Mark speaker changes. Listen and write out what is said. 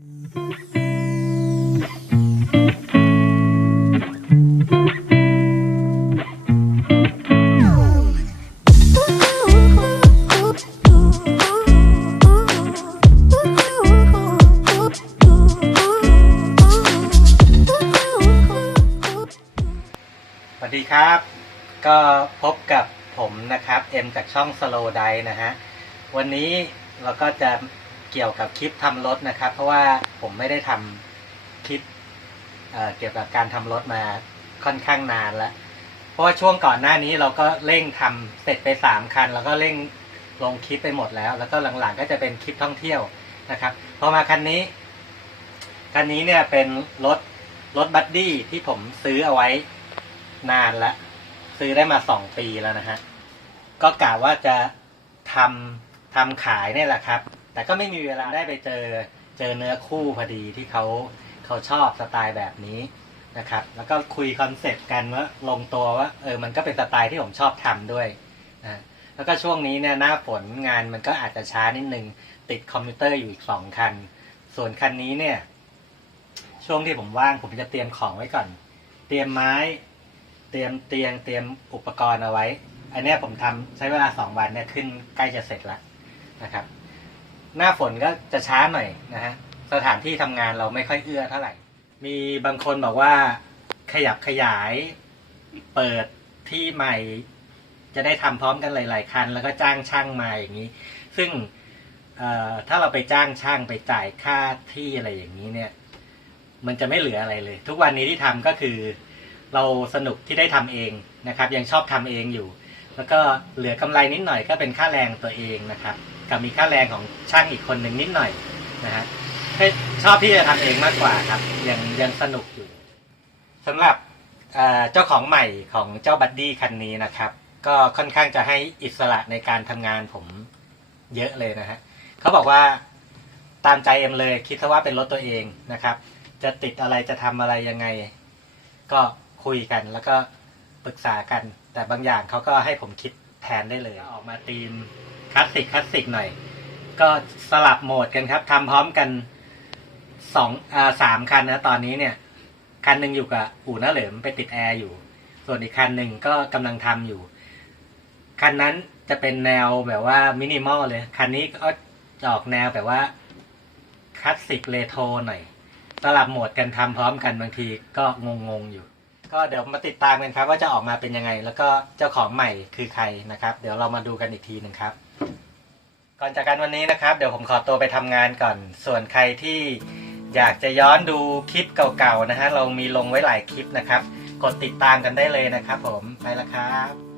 Speaker 1: สวัสดีครับ ก็พบกับผมนะครับ เอ็มจากช่อง Slow d i นะฮะ วันนี้เราก็จะ เกี่ยวกับคลิปทำรถนะครับ เพราะว่าผมไม่ได้ทำคลิปเเกี่ยวกับการทำรถมาค่อนข้างนานแล้ว เพราะว่าช่วงก่อนหน้านี้เราก็เร่งทำเสร็จไปสามคัน แล้วก็เร่งลงคลิปไปหมดแล้ว แล้วก็หลังๆก็จะเป็นคลิปท่องเที่ยวนะครับพอมาคันนี้คันนี้เนี่ยเป็นรถรถบัดดี้ที่ผมซื้อเอาไว้นานแล้วซื้อได้มาสองปีแล้วนะฮะก็กะว่าจะทำทำขายนี่แหละครับ แต่ก็ไม่มีเวลาได้ไปเจอเจอเนื้อคู่พอดีที่เขาเขาชอบสไตล์แบบนี้นะครับ แล้วก็คุยคอนเซปต์กันว่าลงตัวว่าเออมันก็เป็นสไตล์ที่ผมชอบทำด้วยนะแล้วก็ช่วงนี้เนี่ยหน้าฝนงานมันก็อาจจะช้านิดนึงติดคอมพิวเตอร์อยู่อีกสองคัน ส่วนคันนี้เนี่ย ช่วงที่ผมว่างผมจะเตรียมของไว้ก่อน เตรียมไม้ เตรียมเตียงเตรียมอุปกรณ์เอาไว้ อันเนี้ยผมทำใช้เวลาสองวันเนี่ยขึ้นใกล้จะเสร็จแล้วนะครับ หน้าฝนก็จะช้าหน่อยนะฮะสถานที่ทำงานเราไม่ค่อยเอื้อเท่าไหร่ มีบางคนบอกว่าขยับขยายเปิดที่ใหม่ จะได้ทำพร้อมกันหลาย ๆ คัน แล้วก็จ้างช่างมาอย่างนี้ ซึ่งถ้าเราไปจ้างช่างไปจ่ายค่าที่อะไรอย่างนี้เนี่ย มันจะไม่เหลืออะไรเลย ทุกวันนี้ที่ทำก็คือ เราสนุกที่ได้ทำเองนะครับ ยังชอบทำเองอยู่ แล้วก็เหลือกำไรนิดหน่อยก็เป็นค่าแรงตัวเองนะครับ กับมีค่าแรงของช่างอีกคนหนึ่งนิดหน่อยนะฮะให้ชอบที่จะทำเองมากกว่าครับ ยังยังสนุกอยู่สำหรับเอ่อเจ้าของใหม่ของเจ้าบัดดี้คันนี้นะครับ ก็ค่อนข้างจะให้อิสระในการทำงานผมเยอะเลยนะฮะเขาบอกว่าตามใจเอ็มเลยคิดซะว่าเป็นรถตัวเองนะครับ จะติดอะไรจะทำอะไรยังไง ก็คุยกันแล้วก็ปรึกษากัน แต่บางอย่างเขาก็ให้ผมคิดแทนได้เลยออกมาตีม คลาสสิกคลาสสิกหน่อย ก็สลับโหมดกันครับทำพร้อมกันสองอ่าสามคันนะตอนนี้เนี่ย คันหนึ่งอยู่กับอู่น้าเหลิมไปติดแอร์อยู่ ส่วนอีกคันหนึ่งก็กำลังทำอยู่ คันนั้นจะเป็นแนวแบบว่ามินิมอลเลย คันนี้ก็จออกแนวแบบว่าคลาสสิกเรโทรหน่อยสลับโหมดกันทำพร้อมกันบางทีก็งงๆอยู่ ก็เดี๋ยวมาติดตามกันครับ ว่าจะออกมาเป็นยังไง แล้วก็เจ้าของใหม่คือใครนะครับ เดี๋ยวเรามาดูกันอีกทีหนึ่งครับ ก่อนจากกันวันนี้นะครับ เดี๋ยวผมขอตัวไปทำงานก่อน ส่วนใครที่อยากจะย้อนดูคลิปเก่าๆนะฮะเรามีลงไว้หลายคลิปนะครับ กดติดตามกันได้เลยนะครับ ผมไปละครับ